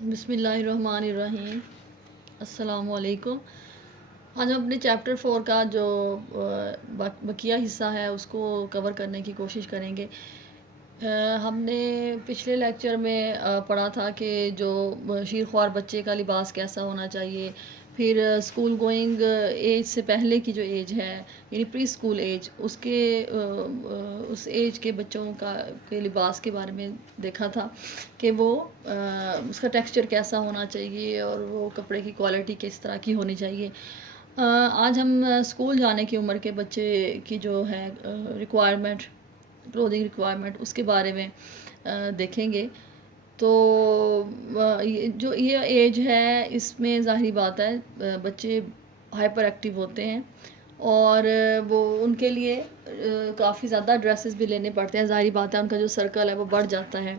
بسم اللہ الرحمن الرحیم۔ السلام علیکم۔ آج ہم اپنے چیپٹر 4 کا جو بقیہ حصہ ہے اس کو کور کرنے کی کوشش کریں گے۔ ہم نے پچھلے لیکچر میں پڑھا تھا کہ جو شیرخوار بچے کا لباس کیسا ہونا چاہیے، پھر اسکول گوئنگ ایج سے پہلے کی جو ایج ہے یعنی پری اسکول ایج، اس ایج کے بچوں کے لباس کے بارے میں دیکھا تھا کہ وہ اس کا ٹیکسچر کیسا ہونا چاہیے اور وہ کپڑے کی کوالٹی کس طرح کی ہونی چاہیے۔ آج ہم اسکول جانے کی عمر کے بچے کی جو ہے ریکوائرمنٹ، کلودنگ ریکوائرمنٹ، اس کے بارے میں دیکھیں گے۔ تو جو یہ ایج ہے اس میں ظاہری بات ہے بچے ہائپر ایکٹیو ہوتے ہیں اور وہ ان کے لیے کافی زیادہ ڈریسز بھی لینے پڑتے ہیں، ظاہری بات ہے ان کا جو سرکل ہے وہ بڑھ جاتا ہے۔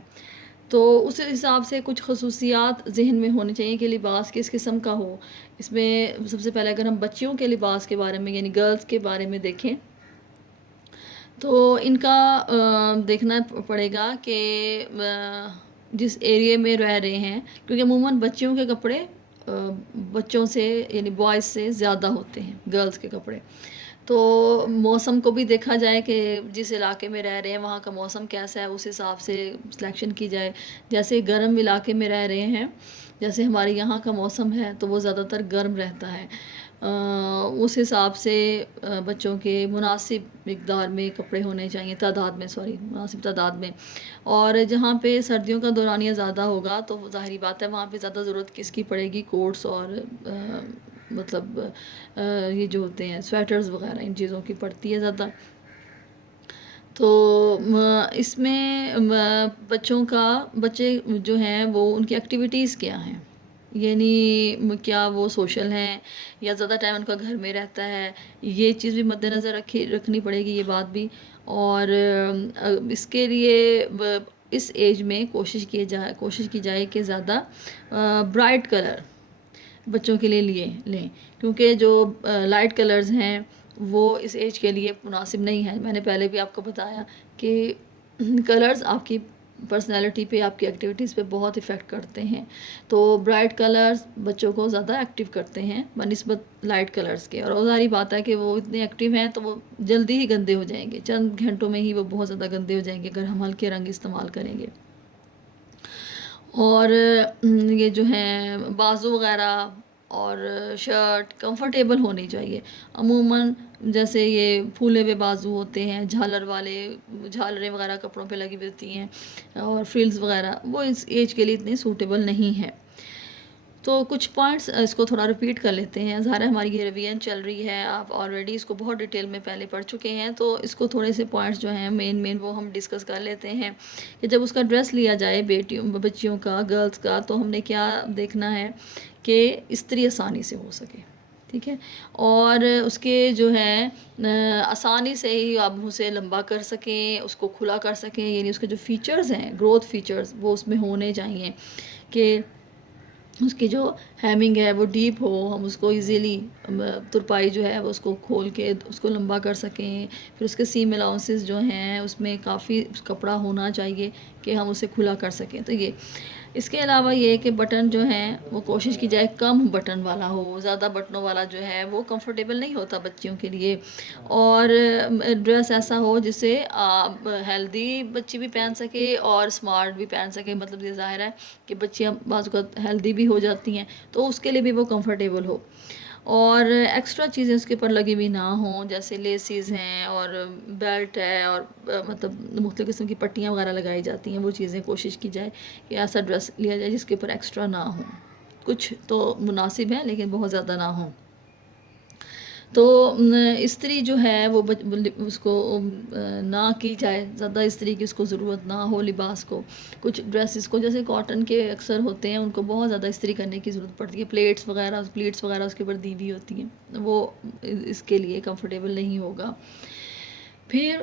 تو اس حساب سے کچھ خصوصیات ذہن میں ہونی چاہیے کہ لباس کس قسم کا ہو۔ اس میں سب سے پہلے اگر ہم بچیوں کے لباس کے بارے میں یعنی گرلز کے بارے میں دیکھیں تو ان کا دیکھنا پڑے گا کہ جس ایریے میں رہ رہے ہیں، کیونکہ عموماً بچیوں کے کپڑے بچوں سے یعنی بوائز سے زیادہ ہوتے ہیں گرلز کے کپڑے۔ تو موسم کو بھی دیکھا جائے کہ جس علاقے میں رہ رہے ہیں وہاں کا موسم کیسا ہے، اس حساب سے سلیکشن کی جائے۔ جیسے گرم علاقے میں رہ رہے ہیں، جیسے ہمارے یہاں کا موسم ہے تو وہ زیادہ تر گرم رہتا ہے، اس حساب سے بچوں کے مناسب مقدار میں کپڑے ہونے چاہیے، مناسب تعداد میں۔ اور جہاں پہ سردیوں کا دورانیہ زیادہ ہوگا تو ظاہری بات ہے وہاں پہ زیادہ ضرورت کس کی پڑے گی، کوٹس اور مطلب یہ جو ہوتے ہیں سویٹرز وغیرہ، ان چیزوں کی پڑتی ہے زیادہ۔ تو اس میں بچے جو ہیں وہ ان کی ایکٹیویٹیز کیا ہیں، یعنی کیا وہ سوشل ہیں یا زیادہ ٹائم ان کا گھر میں رہتا ہے، یہ چیز بھی مد نظر رکھنی پڑے گی، یہ بات بھی۔ اور اس کے لیے اس ایج میں کوشش کی جائے کہ زیادہ برائٹ کلر بچوں کے لیے لیں، کیونکہ جو لائٹ کلرز ہیں وہ اس ایج کے لیے مناسب نہیں ہے۔ میں نے پہلے بھی آپ کو بتایا کہ کلرز آپ کی پرسنالٹی پہ، آپ کی ایکٹیویٹیز پہ بہت افیکٹ کرتے ہیں۔ تو برائٹ کلرز بچوں کو زیادہ ایکٹیو کرتے ہیں بنسبت لائٹ کلرز کے، اور ظاہری بات ہے کہ وہ اتنے ایکٹیو ہیں تو وہ جلدی ہی گندے ہو جائیں گے، چند گھنٹوں میں ہی وہ بہت زیادہ گندے ہو جائیں گے اگر ہم ہلکے رنگ استعمال کریں گے۔ اور یہ جو ہیں بازو وغیرہ اور شرٹ کمفرٹیبل ہونی چاہیے۔ عموماً جیسے یہ پھولے ہوئے بازو ہوتے ہیں، جھالریں وغیرہ کپڑوں پہ لگی ہوتی ہیں اور فریلز وغیرہ، وہ اس ایج کے لیے اتنے سوٹیبل نہیں ہے۔ تو کچھ پوائنٹس اس کو تھوڑا ریپیٹ کر لیتے ہیں، ظاہر ہے ہماری یہ ریویژن چل رہی ہے، آپ آلریڈی اس کو بہت ڈیٹیل میں پہلے پڑھ چکے ہیں، تو اس کو تھوڑے سے پوائنٹس جو ہیں مین وہ ہم ڈسکس کر لیتے ہیں کہ جب اس کا ڈریس لیا جائے بچیوں کا، گرلز کا، تو ہم نے کیا دیکھنا ہے کہ استری آسانی سے ہو سکے، ٹھیک ہے، اور اس کے جو ہے آسانی سے ہی آپ اسے لمبا کر سکیں، اس کو کھلا کر سکیں، یعنی اس کے جو فیچرز ہیں، گروتھ فیچرز، وہ اس میں ہونے چاہیے کہ اس کی جو ہیمنگ ہے وہ ڈیپ ہو، ہم اس کو ایزیلی ترپائی جو ہے وہ اس کو کھول کے اس کو لمبا کر سکیں۔ پھر اس کے سیم الاؤنسز جو ہیں اس میں کافی کپڑا ہونا چاہیے کہ ہم اسے کھلا کر سکیں۔ تو یہ اس کے علاوہ یہ کہ بٹن جو ہیں وہ کوشش کی جائے کم بٹن والا ہو، زیادہ بٹنوں والا جو ہے وہ کمفرٹیبل نہیں ہوتا بچیوں کے لیے۔ اور ڈریس ایسا ہو جسے ہیلدی بچی بھی پہن سکے اور اسمارٹ بھی پہن سکے، مطلب یہ ظاہر ہے کہ بچیاں بعض اوقات ہیلدی بھی ہو جاتی ہیں تو اس کے لیے بھی وہ کمفرٹیبل ہو، اور ایکسٹرا چیزیں اس کے اوپر لگی ہوئی نہ ہوں، جیسے لیسیز ہیں اور بیلٹ ہے اور مطلب مختلف قسم کی پٹیاں وغیرہ لگائی جاتی ہیں، وہ چیزیں کوشش کی جائے کہ ایسا ڈریس لیا جائے جس کے اوپر ایکسٹرا نہ ہوں۔ کچھ تو مناسب ہیں لیکن بہت زیادہ نہ ہوں۔ تو استری جو ہے وہ اس کو نہ کی جائے، زیادہ استری کی اس کو ضرورت نہ ہو لباس کو۔ کچھ ڈریسز کو جیسے کاٹن کے اکثر ہوتے ہیں ان کو بہت زیادہ استری کرنے کی ضرورت پڑتی ہے، پلیٹس وغیرہ اس کے اوپر دی ہوئی ہوتی ہیں، وہ اس کے لیے کمفرٹیبل نہیں ہوگا۔ پھر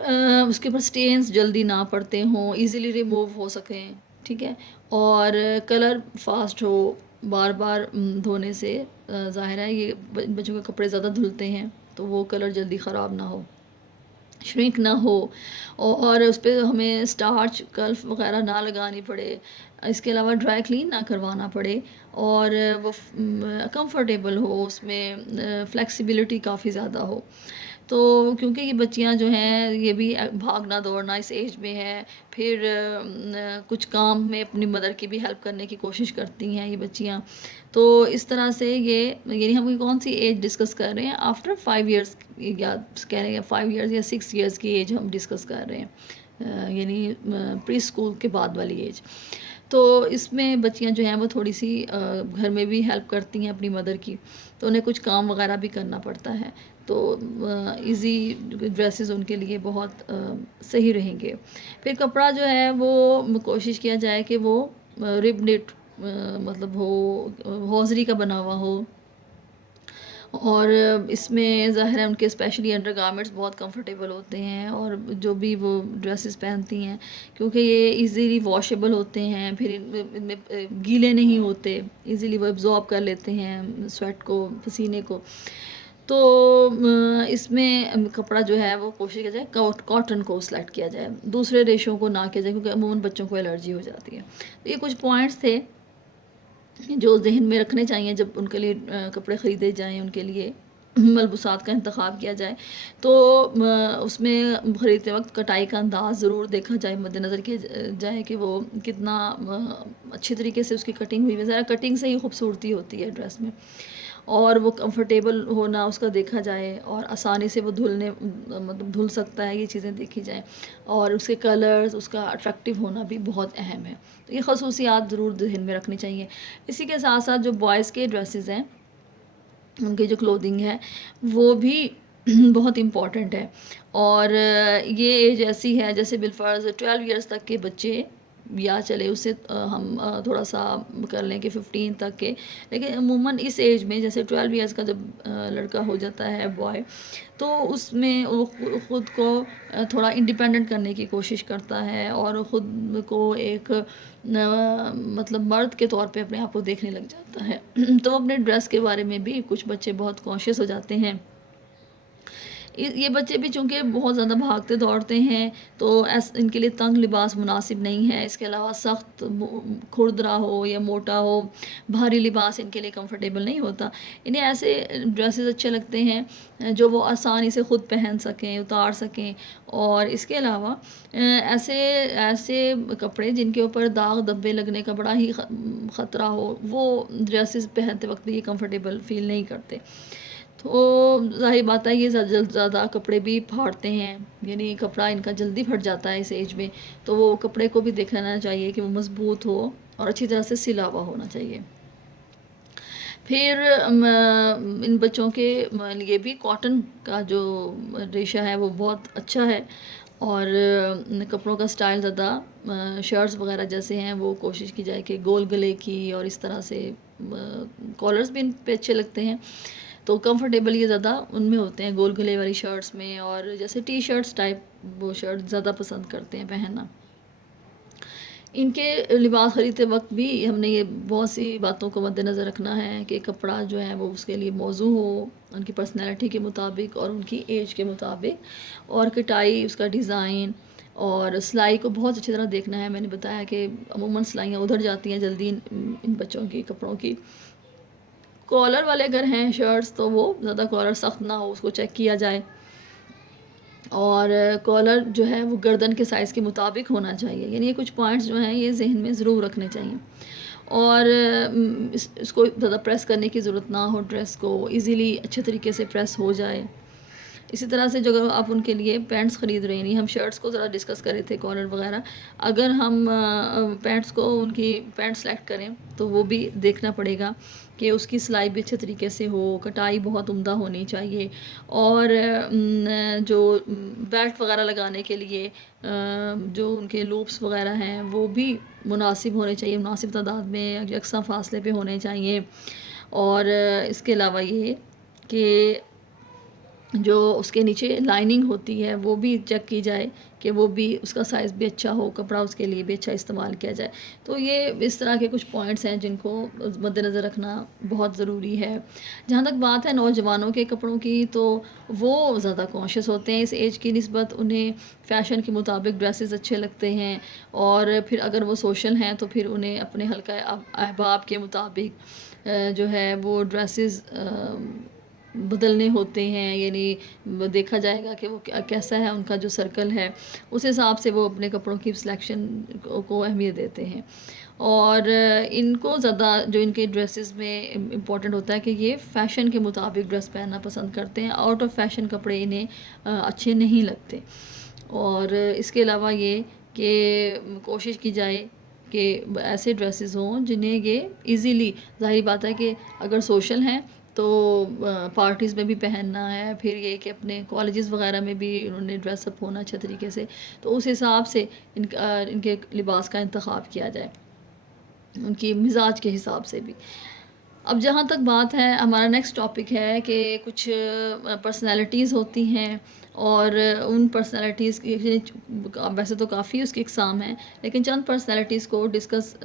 اس کے اوپر سٹینز جلدی نہ پڑتے ہوں، ایزیلی ریموو ہو سکیں، ٹھیک ہے، اور کلر فاسٹ ہو، بار بار دھونے سے ظاہر ہے یہ بچوں کے کپڑے زیادہ دھلتے ہیں تو وہ کلر جلدی خراب نہ ہو۔ شرنک نہ ہو، اور اس پہ ہمیں اسٹارچ کلف وغیرہ نہ لگانی پڑے، اس کے علاوہ ڈرائی کلین نہ کروانا پڑے، اور وہ کمفرٹیبل ہو، اس میں فلیکسیبلٹی کافی زیادہ ہو. تو کیونکہ یہ بچیاں جو ہیں یہ بھی بھاگنا دوڑنا اس ایج میں ہے، پھر کچھ کام میں اپنی مدر کی بھی ہیلپ کرنے کی کوشش کرتی ہیں یہ بچیاں. تو اس طرح سے یہ یعنی ہم کون سی ایج ڈسکس کر رہے ہیں؟ آفٹر 5 ایئرس، یا کہہ رہے ہیں 5 ایئرس یا 6 ایئرس کی ایج ہم ڈسکس کر رہے ہیں، یعنی پری اسکول کے بعد والی ایج. تو اس میں بچیاں جو ہیں وہ تھوڑی سی گھر میں بھی ہیلپ کرتی ہیں اپنی مدر کی، تو انہیں کچھ کام وغیرہ بھی کرنا پڑتا ہے. تو ایزی ڈریسز ان کے لیے بہت صحیح رہیں گے. پھر کپڑا جو ہے وہ کوشش کیا جائے کہ وہ رب نٹ مطلب ہو، ہوزری کا بنا ہوا ہو، اور اس میں ظاہر ہے ان کے اسپیشلی انڈر گارمنٹس بہت کمفرٹیبل ہوتے ہیں، اور جو بھی وہ ڈریسز پہنتی ہیں کیونکہ یہ ایزیلی واشیبل ہوتے ہیں، پھر ان میں گیلے نہیں ہوتے، ایزیلی وہ ایبزارب کر لیتے ہیں سویٹ کو، پسینے کو. تو اس میں کپڑا جو ہے وہ کوشش کیا جائے کاٹن کو سلیکٹ کیا جائے، دوسرے ریشوں کو نہ کیا جائے کیونکہ عموماً بچوں کو الرجی ہو جاتی ہے. تو یہ کچھ پوائنٹس تھے جو ذہن میں رکھنے چاہیے جب ان کے لیے کپڑے خریدے جائیں، ان کے لیے ملبوسات کا انتخاب کیا جائے. تو اس میں خریدتے وقت کٹائی کا انداز ضرور دیکھا جائے، مد نظر کیا جائے کہ وہ کتنا اچھی طریقے سے اس کی کٹنگ ہوئی ہے. ذرا کٹنگ سے ہی خوبصورتی ہوتی ہے ڈریس میں، اور وہ کمفرٹیبل ہونا اس کا دیکھا جائے، اور آسانی سے وہ مطلب دھل سکتا ہے، یہ چیزیں دیکھی جائیں، اور اس کے کلرز، اس کا اٹریکٹیو ہونا بھی بہت اہم ہے. تو یہ خصوصیات ضرور ذہن میں رکھنی چاہیے. اسی کے ساتھ ساتھ جو بوائز کے ڈریسز ہیں، ان کی جو کلودنگ ہے وہ بھی بہت امپورٹنٹ ہے. اور یہ ایج ایسی ہے جیسے بالفرض 12 ایئرس تک کے بچے، یا چلے اسے ہم تھوڑا سا کر لیں کہ 15 تک کے، لیکن عموماً اس ایج میں جیسے 12 ایئرس کا جب لڑکا ہو جاتا ہے بوائے، تو اس میں وہ خود کو تھوڑا انڈیپینڈنٹ کرنے کی کوشش کرتا ہے، اور خود کو ایک مطلب مرد کے طور پہ اپنے آپ کو دیکھنے لگ جاتا ہے. تو اپنے ڈریس کے بارے میں بھی کچھ بچے بہت کانشیس ہو جاتے ہیں. یہ بچے بھی چونکہ بہت زیادہ بھاگتے دوڑتے ہیں، تو ان کے لیے تنگ لباس مناسب نہیں ہے. اس کے علاوہ سخت کھردرا ہو یا موٹا ہو، بھاری لباس ان کے لیے کمفرٹیبل نہیں ہوتا. انہیں ایسے ڈریسز اچھے لگتے ہیں جو وہ آسانی سے خود پہن سکیں، اتار سکیں. اور اس کے علاوہ ایسے کپڑے جن کے اوپر داغ دھبے لگنے کا بڑا ہی خطرہ ہو، وہ ڈریسز پہنتے وقت بھی یہ کمفرٹیبل فیل نہیں کرتے. تو ظاہر بات ہے یہ زیادہ کپڑے بھی پھاڑتے ہیں، یعنی کپڑا ان کا جلدی پھٹ جاتا ہے اس ایج میں. تو وہ کپڑے کو بھی دیکھنا چاہیے کہ وہ مضبوط ہو اور اچھی طرح سے سلا ہوا ہونا چاہیے. پھر ان بچوں کے لیے بھی کاٹن کا جو ریشہ ہے وہ بہت اچھا ہے. اور کپڑوں کا سٹائل زیادہ شرٹس وغیرہ جیسے ہیں وہ کوشش کی جائے کہ گول گلے کی، اور اس طرح سے کالرز بھی ان پہ اچھے لگتے ہیں. تو کمفرٹیبل یہ زیادہ ان میں ہوتے ہیں گول گلے والی شرٹس میں، اور جیسے ٹی شرٹس ٹائپ وہ شرٹ زیادہ پسند کرتے ہیں پہننا. ان کے لباس خریدتے وقت بھی ہم نے یہ بہت سی باتوں کو مد نظر رکھنا ہے کہ کپڑا جو ہے وہ اس کے لیے موزوں ہو، ان کی پرسنالٹی کے مطابق اور ان کی ایج کے مطابق، اور کٹائی، اس کا ڈیزائن اور سلائی کو بہت اچھی طرح دیکھنا ہے. میں نے بتایا کہ عموماً سلائیاں ادھر جاتی ہیں جلدی ان بچوں کی کپڑوں کی. کالر والے اگر ہیں شرٹس تو وہ زیادہ کالر سخت نہ ہو، اس کو چیک کیا جائے، اور کالر جو ہے وہ گردن کے سائز کے مطابق ہونا چاہیے. یعنی یہ کچھ پوائنٹس جو ہیں یہ ذہن میں ضرور رکھنے چاہیے. اور اس کو زیادہ پریس کرنے کی ضرورت نہ ہو، ڈریس کو ایزیلی اچھے طریقے سے پریس ہو جائے. اسی طرح سے جو آپ ان کے لیے پینٹس خرید رہے ہیں، ہم شرٹس کو ذرا ڈسکس کر رہے تھے کالر وغیرہ، اگر ہم پینٹس کو ان کی پینٹ سلیکٹ کریں تو وہ بھی دیکھنا پڑے گا کہ اس کی سلائی بھی اچھے طریقے سے ہو، کٹائی بہت عمدہ ہونی چاہیے، اور جو بیلٹ وغیرہ لگانے کے لیے جو ان کے لوپس وغیرہ ہیں وہ بھی مناسب ہونے چاہیے، مناسب تعداد میں، یکساں فاصلے پہ ہونے چاہیے. اور اس کے علاوہ یہ کہ جو اس کے نیچے لائننگ ہوتی ہے وہ بھی چیک کی جائے کہ وہ بھی اس کا سائز بھی اچھا ہو، کپڑا اس کے لیے بھی اچھا استعمال کیا جائے. تو یہ اس طرح کے کچھ پوائنٹس ہیں جن کو مد نظر رکھنا بہت ضروری ہے. جہاں تک بات ہے نوجوانوں کے کپڑوں کی، تو وہ زیادہ کانشیس ہوتے ہیں اس ایج کی نسبت. انہیں فیشن کے مطابق ڈریسز اچھے لگتے ہیں، اور پھر اگر وہ سوشل ہیں تو پھر انہیں اپنے حلقہ احباب کے مطابق جو ہے وہ ڈریسز بدلنے ہوتے ہیں. یعنی دیکھا جائے گا کہ وہ کیسا ہے ان کا جو سرکل ہے، اس حساب سے وہ اپنے کپڑوں کی سلیکشن کو اہمیت دیتے ہیں. اور ان کو زیادہ جو ان کے ڈریسز میں امپورٹنٹ ہوتا ہے کہ یہ فیشن کے مطابق ڈریس پہننا پسند کرتے ہیں. آؤٹ آف فیشن کپڑے انہیں اچھے نہیں لگتے. اور اس کے علاوہ یہ کہ کوشش کی جائے کہ ایسے ڈریسز ہوں جنہیں یہ ایزیلی، ظاہری بات ہے کہ اگر سوشل ہیں تو پارٹیز میں بھی پہننا ہے، پھر یہ کہ اپنے کالجز وغیرہ میں بھی انہوں نے ڈریس اپ ہونا اچھے طریقے سے، تو اس حساب سے ان کے لباس کا انتخاب کیا جائے، ان کی مزاج کے حساب سے بھی. اب جہاں تک بات ہے، ہمارا نیکسٹ ٹاپک ہے کہ کچھ پرسنالٹیز ہوتی ہیں، اور ان پرسنالٹیز کی ویسے تو کافی اس کی اقسام ہیں، لیکن چند پرسنالٹیز کو ڈسکس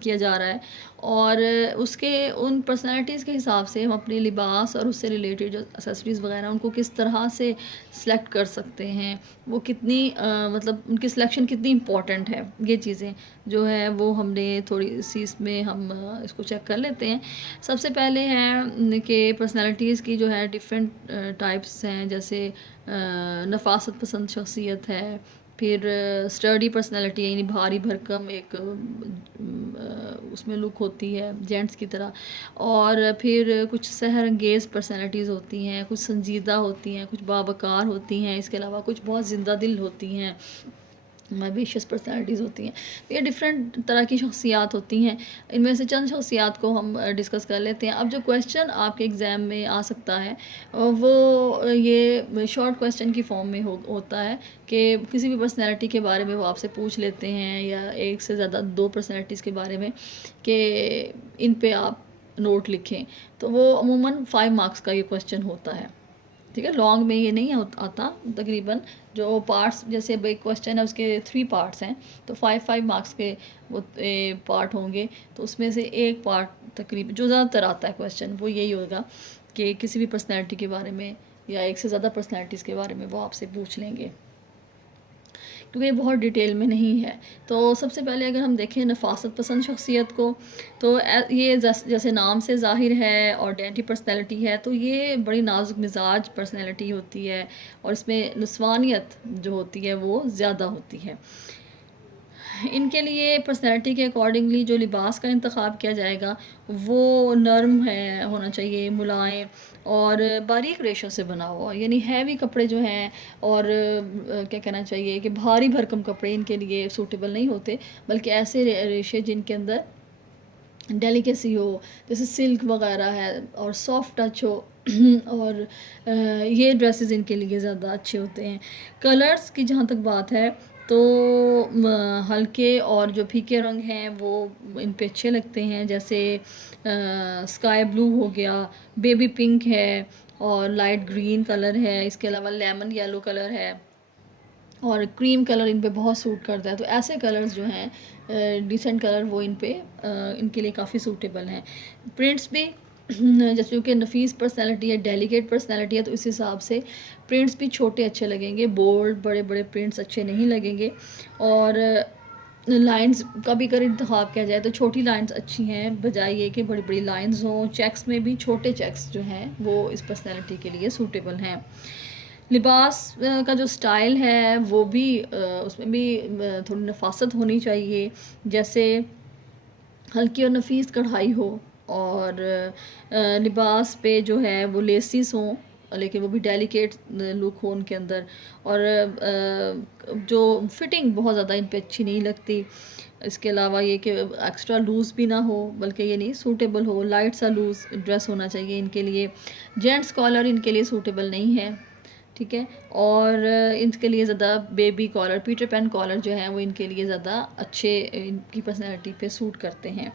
کیا جا رہا ہے. اور اس کے ان پرسنالٹیز کے حساب سے ہم اپنے لباس اور اس سے ریلیٹڈ جو اسیسریز وغیرہ ان کو کس طرح سے سلیکٹ کر سکتے ہیں، وہ کتنی مطلب ان کی سلیکشن کتنی امپورٹنٹ ہے. یہ چیزیں جو ہے وہ ہم نے تھوڑی سی اس میں ہم اس کو چیک کر لیتے ہیں. سب سے پہلے ہے کہ پرسنالٹیز کی جو ہے ڈفرینٹ ٹائپس ہیں، جیسے نفاست پسند شخصیت ہے، پھر اسٹرڈی پرسنالٹی ہے، یعنی بھاری بھرکم ایک اس میں لک ہوتی ہے جینٹس کی طرح. اور پھر کچھ سحر انگیز پرسنالٹیز ہوتی ہیں، کچھ سنجیدہ ہوتی ہیں، کچھ باوقار ہوتی ہیں. اس کے علاوہ کچھ بہت زندہ دل ہوتی ہیں، ویشیس پرسنالٹیز ہوتی ہیں. یہ ڈفرینٹ طرح کی شخصیات ہوتی ہیں. ان میں سے چند شخصیات کو ہم ڈسکس کر لیتے ہیں. اب جو کویشچن آپ کے ایگزام میں آ سکتا ہے وہ یہ شارٹ کویشچن کی فارم میں ہوتا ہے کہ کسی بھی پرسنالٹی کے بارے میں وہ آپ سے پوچھ لیتے ہیں، یا ایک سے زیادہ دو پرسنالٹیز کے بارے میں، کہ ان پہ آپ نوٹ لکھیں. تو وہ عموماً 5 مارکس کا یہ کویشچن ہوتا ہے. ٹھیک ہے، لانگ میں یہ نہیں آتا. تقریباً جو پارٹس، جیسے ایک کویشچن ہے اس کے 3 پارٹس ہیں، تو 5 مارکس کے وہ پارٹ ہوں گے. تو اس میں سے ایک پارٹ تقریباً جو زیادہ تر آتا ہے کویشچن وہ یہی ہوگا کہ کسی بھی پرسنالٹی کے بارے میں یا ایک سے زیادہ پرسنالٹیز کے بارے میں وہ آپ سے پوچھ لیں گے، کیونکہ یہ بہت ڈیٹیل میں نہیں ہے. تو سب سے پہلے اگر ہم دیکھیں نفاست پسند شخصیت کو، تو یہ جیسے نام سے ظاہر ہے اور ڈینٹی پرسنالٹی ہے، تو یہ بڑی نازک مزاج پرسنالٹی ہوتی ہے، اور اس میں نسوانیت جو ہوتی ہے وہ زیادہ ہوتی ہے. ان کے لیے پرسنالٹی کے اکارڈنگلی جو لباس کا انتخاب کیا جائے گا وہ نرم ہونا چاہیے، ملائم اور باریک ریشوں سے بنا ہوا. یعنی ہیوی کپڑے جو ہیں، اور کیا کہنا چاہیے کہ بھاری بھرکم کپڑے ان کے لیے سوٹیبل نہیں ہوتے، بلکہ ایسے ریشے جن کے اندر ڈیلیکیسی ہو، جیسے سلک وغیرہ ہے، اور سافٹ ٹچ ہو اور یہ ڈریسز ان کے لیے زیادہ اچھے ہوتے ہیں. کلرز کی جہاں تک بات ہے تو ہلکے اور جو پھیکے رنگ ہیں وہ ان پہ اچھے لگتے ہیں، جیسے اسکائی بلو ہو گیا، بیبی پنک ہے، اور لائٹ گرین کلر ہے. اس کے علاوہ لیمن یلو کلر ہے، اور کریم کلر ان پہ بہت سوٹ کرتا ہے. تو ایسے کلرز جو ہیں ڈیسنٹ کلر، وہ ان پہ ان کے لیے کافی سوٹیبل ہیں. پرنٹس بھی جیسے کیونکہ نفیس پرسنالٹی ہے، ڈیلیکیٹ پرسنالٹی ہے، تو اس حساب سے پرنٹس بھی چھوٹے اچھے لگیں گے، بولڈ بڑے بڑے پرنٹس اچھے نہیں لگیں گے. اور لائنز کا بھی اگر انتخاب کیا جائے تو چھوٹی لائنز اچھی ہیں، بجائے یہ کہ بڑی بڑی لائنز ہوں. چیکس میں بھی چھوٹے چیکس جو ہیں وہ اس پرسنالٹی کے لیے سوٹیبل ہیں. لباس کا جو سٹائل ہے وہ بھی اس میں بھی تھوڑی نفاست ہونی چاہیے، جیسے ہلکی اور نفیس کڑھائی ہو، اور لباس پہ جو ہے وہ لیسیز ہوں، لیکن وہ بھی ڈیلیکیٹ لک ہو ان کے اندر. اور جو فٹنگ بہت زیادہ ان پہ اچھی نہیں لگتی. اس کے علاوہ یہ کہ ایکسٹرا لوز بھی نہ ہو، بلکہ یہ نہیں سوٹیبل ہو، لائٹ سا لوز ڈریس ہونا چاہیے ان کے لیے. جینٹس کالر ان کے لیے سوٹیبل نہیں ہے، ٹھیک ہے. اور ان کے لیے زیادہ baby collar, Peter Pan collar جو ہیں وہ ان کے لیے زیادہ اچھے ان کی پرسنالٹی پہ سوٹ کرتے ہیں.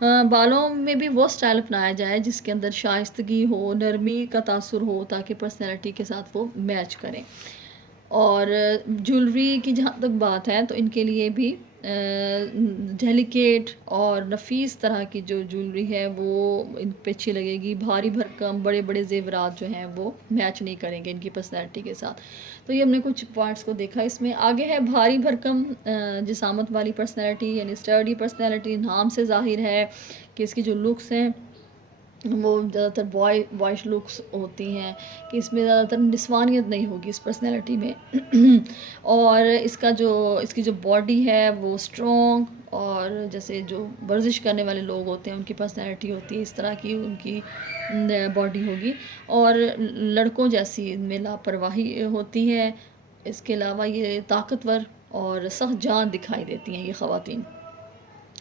بالوں میں بھی وہ اسٹائل اپنایا جائے جس کے اندر شائستگی ہو، نرمی کا تاثر ہو، تاکہ پرسنالٹی کے ساتھ وہ میچ کریں۔ اور جولری کی جہاں تک بات ہے تو ان کے لیے بھی ڈیلیکیٹ اور نفیس طرح کی جو جولری ہے وہ ان پہ اچھی لگے گی۔ بھاری بھرکم بڑے بڑے زیورات جو ہیں وہ میچ نہیں کریں گے ان کی پرسنالٹی کے ساتھ۔ تو یہ ہم نے کچھ پارٹس کو دیکھا۔ اس میں آگے ہے بھاری بھرکم جسامت والی پرسنالٹی، یعنی اسٹرڈی پرسنالٹی۔ نام سے ظاہر ہے کہ اس کی جو لکس ہیں وہ زیادہ تر بوائش لکس ہوتی ہیں، کہ اس میں زیادہ تر نسوانیت نہیں ہوگی اس پرسنالٹی میں۔ اور اس کی جو باڈی ہے وہ اسٹرانگ، اور جیسے جو ورزش کرنے والے لوگ ہوتے ہیں ان کی پرسنالٹی ہوتی ہے اس طرح کی ان کی باڈی ہوگی، اور لڑکوں جیسی ان میں لاپرواہی ہوتی ہے۔ اس کے علاوہ یہ طاقتور اور سخت جان دکھائی دیتی ہیں یہ خواتین۔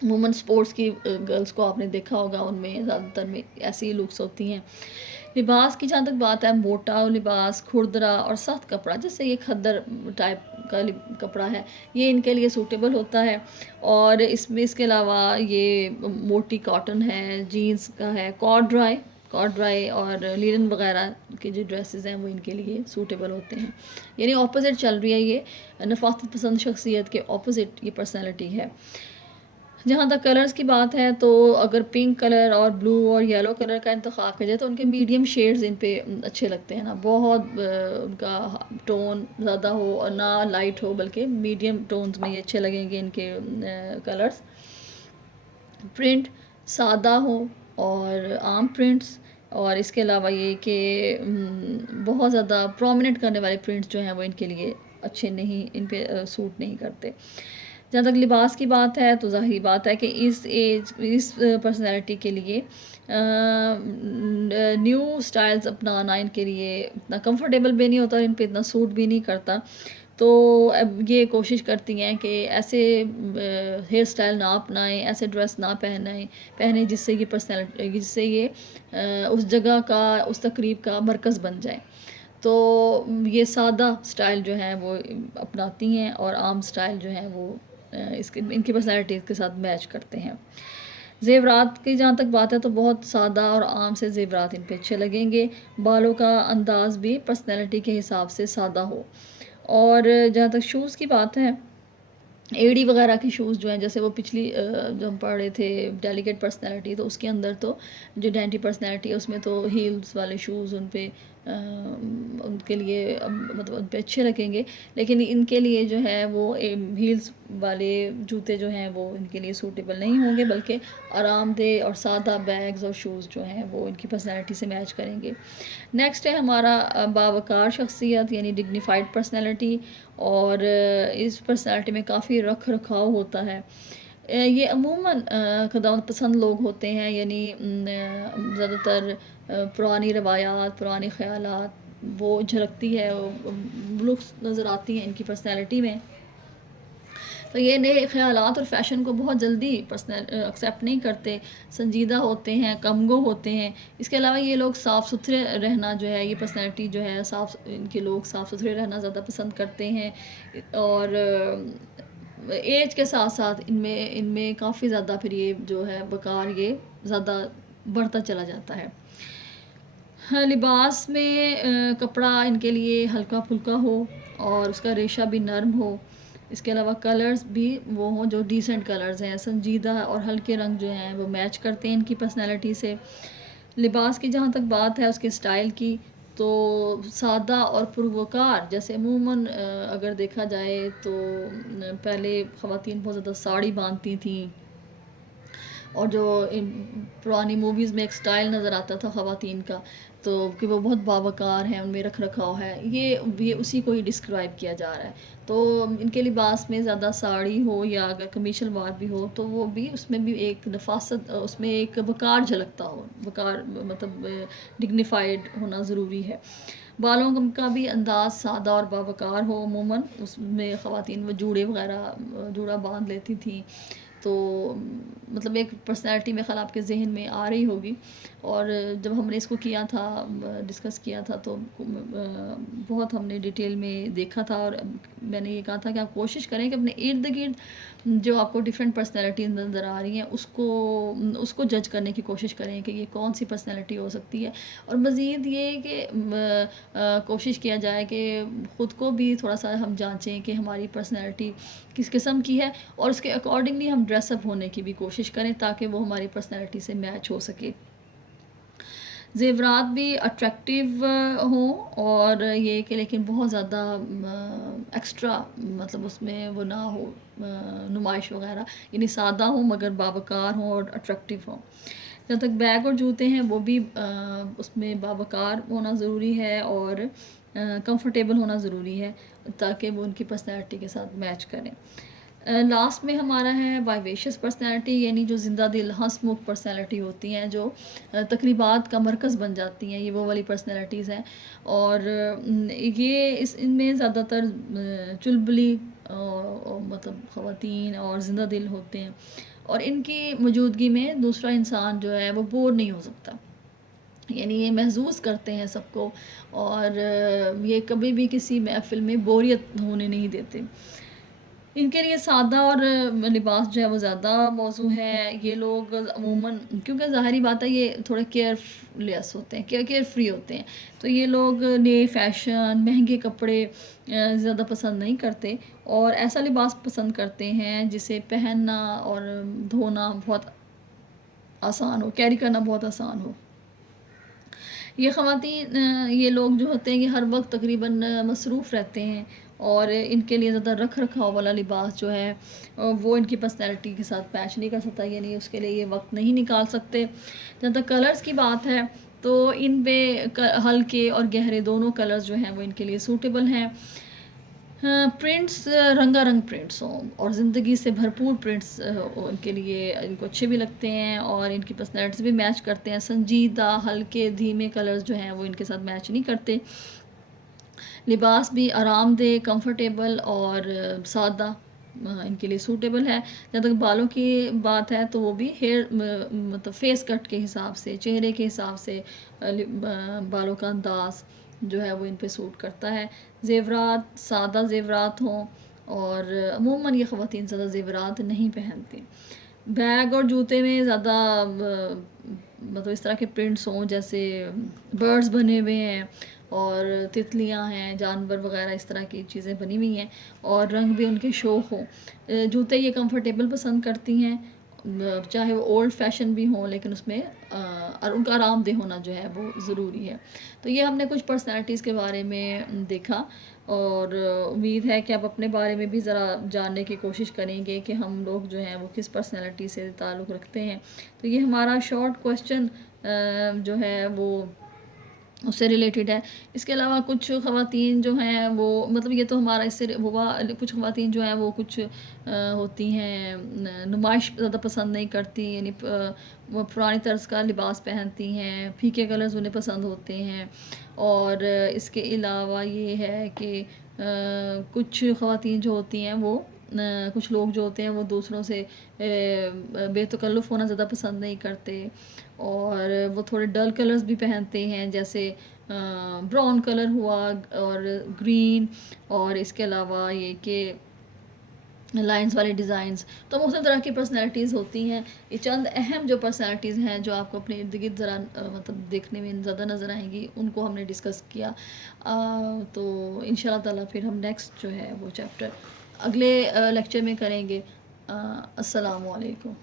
عموماً اسپورٹس کی گرلس کو آپ نے دیکھا ہوگا، ان میں زیادہ تر میں ایسی لکس ہوتی ہیں۔ لباس کی جہاں تک بات ہے، موٹا لباس، کھردرا اور سخت کپڑا، جیسے یہ کھدر ٹائپ کا کپڑا ہے، یہ ان کے لیے سوٹیبل ہوتا ہے۔ اور اس کے علاوہ یہ موٹی کاٹن ہے، جینس کا ہے، کارڈرائی اور لینن وغیرہ کے جو ڈریسز ہیں وہ ان کے لیے سوٹیبل ہوتے ہیں۔ یعنی اپوزٹ چل رہی ہے، یہ نفاست پسند شخصیت کے اپوزٹ یہ پرسنالٹی ہے۔ جہاں تک کلرز کی بات ہے تو اگر پنک کلر اور بلو اور یلو کلر کا انتخاب کیا جائے تو ان کے میڈیم شیڈز ان پہ اچھے لگتے ہیں نا، بہت ان کا ٹون زیادہ ہو اور نہ لائٹ ہو، بلکہ میڈیم ٹونز میں یہ اچھے لگیں گے ان کے کلرز۔ پرنٹ سادہ ہو اور عام پرنٹس، اور اس کے علاوہ یہ کہ بہت زیادہ پرومیننٹ کرنے والے پرنٹس جو ہیں وہ ان کے لیے اچھے نہیں، ان پہ سوٹ نہیں کرتے۔ جہاں تک لباس کی بات ہے تو ظاہری بات ہے کہ اس پرسنالٹی کے لیے نیو سٹائلز اپنانا ان کے لیے اتنا کمفرٹیبل بھی نہیں ہوتا اور ان پہ اتنا سوٹ بھی نہیں کرتا۔ تو اب یہ کوشش کرتی ہیں کہ ایسے ہیئر سٹائل نہ اپنائیں، ایسے ڈریس نہ پہنیں جس سے یہ اس جگہ کا، اس تقریب کا مرکز بن جائے۔ تو یہ سادہ سٹائل جو ہیں وہ اپناتی ہیں، اور عام سٹائل جو ہیں وہ ان کی پرسنالٹی کے ساتھ میچ کرتے ہیں۔ زیورات کی جہاں تک بات ہے تو بہت سادہ اور عام سے زیورات ان پہ اچھے لگیں گے۔ بالوں کا انداز بھی پرسنالٹی کے حساب سے سادہ ہو۔ اور جہاں تک شوز کی بات ہے، ایڑی وغیرہ کے شوز جو ہیں، جیسے وہ پچھلی جو ہم پڑھ رہے تھے ڈیلیکیٹ پرسنالٹی، تو اس کے اندر تو جو ڈینٹی پرسنالٹی ہے اس میں تو ہیلز والے شوز ان پہ ان کے لیے مطلب ان پہ اچھے لگیں گے، لیکن ان کے لیے جو ہے وہ ہیلز والے جوتے جو ہیں وہ ان کے لیے سوٹیبل نہیں ہوں گے، بلکہ آرام دہ اور سادہ بیگز اور شوز جو ہیں وہ ان کی پرسنالٹی سے میچ کریں گے۔ نیکسٹ ہے ہمارا باوقار شخصیت، یعنی ڈگنیفائڈ پرسنالٹی، اور اس پرسنالٹی میں کافی رکھ رکھاؤ ہوتا ہے۔ یہ عموماً خداوند پسند لوگ ہوتے ہیں، یعنی زیادہ تر پرانی روایات، پرانے خیالات وہ جھلکتی ہے، لکس نظر آتی ہیں ان کی پرسنالٹی میں۔ تو یہ نئے خیالات اور فیشن کو بہت جلدی ایکسیپٹ نہیں کرتے، سنجیدہ ہوتے ہیں، کم گو ہوتے ہیں۔ اس کے علاوہ یہ لوگ صاف ستھرے رہنا جو ہے، یہ پرسنالٹی جو ہے ان کے لوگ صاف ستھرے رہنا زیادہ پسند کرتے ہیں، اور ایج کے ساتھ ساتھ ان میں کافی زیادہ پھر یہ جو ہے وقار یہ زیادہ بڑھتا چلا جاتا ہے۔ لباس میں کپڑا ان کے لیے ہلکا پھلکا ہو اور اس کا ریشہ بھی نرم ہو۔ اس کے علاوہ کلرز بھی وہ ہوں جو ڈیسنٹ کلرز ہیں، سنجیدہ اور ہلکے رنگ جو ہیں وہ میچ کرتے ہیں ان کی پرسنالٹی سے۔ لباس کی جہاں تک بات ہے اس کے سٹائل کی، تو سادہ اور پروکار، جیسے عموماً اگر دیکھا جائے تو پہلے خواتین بہت زیادہ ساڑی باندھتی تھیں، اور جو پرانی موویز میں ایک سٹائل نظر آتا تھا خواتین کا، تو کہ وہ بہت باوقار ہیں، ان میں رکھ رکھاؤ ہے، یہ اسی کو ہی ڈسکرائب کیا جا رہا ہے۔ تو ان کے لباس میں زیادہ ساڑی ہو یا اگر کمیز شلوار بھی ہو تو وہ بھی اس میں بھی ایک نفاست، اس میں ایک وقار جھلکتا ہو، وقار مطلب ڈگنیفائڈ ہونا ضروری ہے۔ بالوں کا بھی انداز سادہ اور باوقار ہو، عموماً اس میں خواتین وہ جوڑے وغیرہ جوڑا باندھ لیتی تھیں، تو مطلب ایک پرسنالٹی میں خیال آپ کے ذہن میں آ رہی ہوگی. اور جب ہم نے اس کو کیا تھا ڈسکس کیا تھا تو بہت ہم نے ڈیٹیل میں دیکھا تھا, اور میں نے یہ کہا تھا کہ آپ کوشش کریں کہ اپنے ارد گرد جو آپ کو ڈفرینٹ پرسنالٹیز نظر آ رہی ہیں اس کو جج کرنے کی کوشش کریں کہ یہ کون سی پرسنالٹی ہو سکتی ہے. اور مزید یہ کہ کوشش کیا جائے کہ خود کو بھی تھوڑا سا ہم جانچیں کہ ہماری پرسنالٹی کس قسم کی ہے, اور اس کے اکارڈنگلی ہم ڈریس اپ ہونے کی بھی کوشش کریں تاکہ وہ ہماری پرسنالٹی سے میچ ہو سکے. زیورات بھی اٹریکٹیو ہوں, اور یہ کہ لیکن بہت زیادہ ایکسٹرا مطلب اس میں وہ نہ ہو نمائش وغیرہ, یعنی سادہ ہوں مگر باوقار ہوں اور اٹریکٹیو ہوں. جب تک بیگ اور جوتے ہیں وہ بھی اس میں باوقار ہونا ضروری ہے اور کمفرٹیبل ہونا ضروری ہے تاکہ وہ ان کی پرسنالٹی کے ساتھ میچ کریں. لاسٹ میں ہمارا ہے وائویشس پرسنالٹی, یعنی جو زندہ دل ہنس مکھ پرسنالٹی ہوتی ہیں جو تقریبات کا مرکز بن جاتی ہیں, یہ وہ والی پرسنالٹیز ہیں. اور یہ ان میں زیادہ تر چلبلی مطلب خواتین اور زندہ دل ہوتے ہیں, اور ان کی موجودگی میں دوسرا انسان جو ہے وہ بور نہیں ہو سکتا, یعنی یہ محظوظ کرتے ہیں سب کو, اور یہ کبھی بھی کسی محفل میں بوریت ہونے نہیں دیتے. ان کے لیے سادہ اور لباس جو ہے وہ زیادہ موزوں ہے. یہ لوگ عموماً کیونکہ ظاہری بات ہے یہ تھوڑے کیئر لیس ہوتے ہیں, کیئر فری ہوتے ہیں, تو یہ لوگ نئے فیشن مہنگے کپڑے زیادہ پسند نہیں کرتے, اور ایسا لباس پسند کرتے ہیں جسے پہننا اور دھونا بہت آسان ہو, کیری کرنا بہت آسان ہو. یہ خواتین یہ لوگ جو ہوتے ہیں یہ ہر وقت تقریباً مصروف رہتے ہیں, اور ان کے لیے زیادہ رکھ رکھاؤ والا لباس جو ہے وہ ان کی پرسنالٹی کے ساتھ میچ نہیں کر سکتا, یعنی اس کے لیے یہ وقت نہیں نکال سکتے. جہاں تک کلرز کی بات ہے تو ان پہ ہلکے اور گہرے دونوں کلرز جو ہیں وہ ان کے لیے سوٹیبل ہیں. پرنٹس رنگا رنگ پرنٹس ہوں اور زندگی سے بھرپور پرنٹس ان کے لیے ان کو اچھے بھی لگتے ہیں, اور ان کی پرسنالٹیز بھی میچ کرتے ہیں. سنجیدہ ہلکے دھیمے کلرز جو ہیں وہ ان کے ساتھ میچ نہیں کرتے. لباس بھی آرام دہ, کمفرٹیبل اور سادہ ان کے لیے سوٹیبل ہے. جہاں تک بالوں کی بات ہے تو وہ بھی مطلب فیس کٹ کے حساب سے, چہرے کے حساب سے بالوں کا انداز جو ہے وہ ان پہ سوٹ کرتا ہے. زیورات سادہ زیورات ہوں, اور عموماً یہ خواتین زیادہ زیورات نہیں پہنتی. بیگ اور جوتے میں زیادہ مطلب اس طرح کے پرنٹس ہوں جیسے برڈز بنے ہوئے ہیں اور تتلیاں ہیں, جانور وغیرہ اس طرح کی چیزیں بنی ہوئی ہیں, اور رنگ بھی ان کے شوق ہوں. جوتے یہ کمفرٹیبل پسند کرتی ہیں, چاہے وہ اولڈ فیشن بھی ہوں لیکن اس میں ان کا آرام دہ ہونا جو ہے وہ ضروری ہے. تو یہ ہم نے کچھ پرسنالٹیز کے بارے میں دیکھا, اور امید ہے کہ آپ اپنے بارے میں بھی ذرا جاننے کی کوشش کریں گے کہ ہم لوگ جو ہیں وہ کس پرسنالٹی سے تعلق رکھتے ہیں. تو یہ ہمارا شارٹ کویسچن جو ہے وہ اس سے ریلیٹڈ ہے. اس کے علاوہ کچھ خواتین جو ہیں وہ مطلب یہ تو ہمارا اس سے ہوا, کچھ خواتین جو ہیں وہ کچھ ہوتی ہیں نمائش زیادہ پسند نہیں کرتی, یعنی وہ پرانی طرز کا لباس پہنتی ہیں, پھیکے کلرز انہیں پسند ہوتے ہیں. اور اس کے علاوہ یہ ہے کہ کچھ خواتین جو ہوتی ہیں وہ کچھ لوگ جو ہوتے ہیں وہ دوسروں سے بے تکلف ہونا زیادہ پسند نہیں کرتے, اور وہ تھوڑے ڈل کلرز بھی پہنتے ہیں جیسے براؤن کلر ہوا اور گرین, اور اس کے علاوہ یہ کہ لائنز والے ڈیزائنز. تو مختلف طرح کی پرسنالٹیز ہوتی ہیں. یہ چند اہم جو پرسنالٹیز ہیں جو آپ کو اپنے ارد گرد ذرا مطلب دیکھنے میں زیادہ نظر آئیں گی ان کو ہم نے ڈسکس کیا. تو ان شاء اللہ تعالیٰ پھر ہم نیکسٹ جو ہے وہ چیپٹر اگلے لیکچر میں کریں گے. السلام علیکم.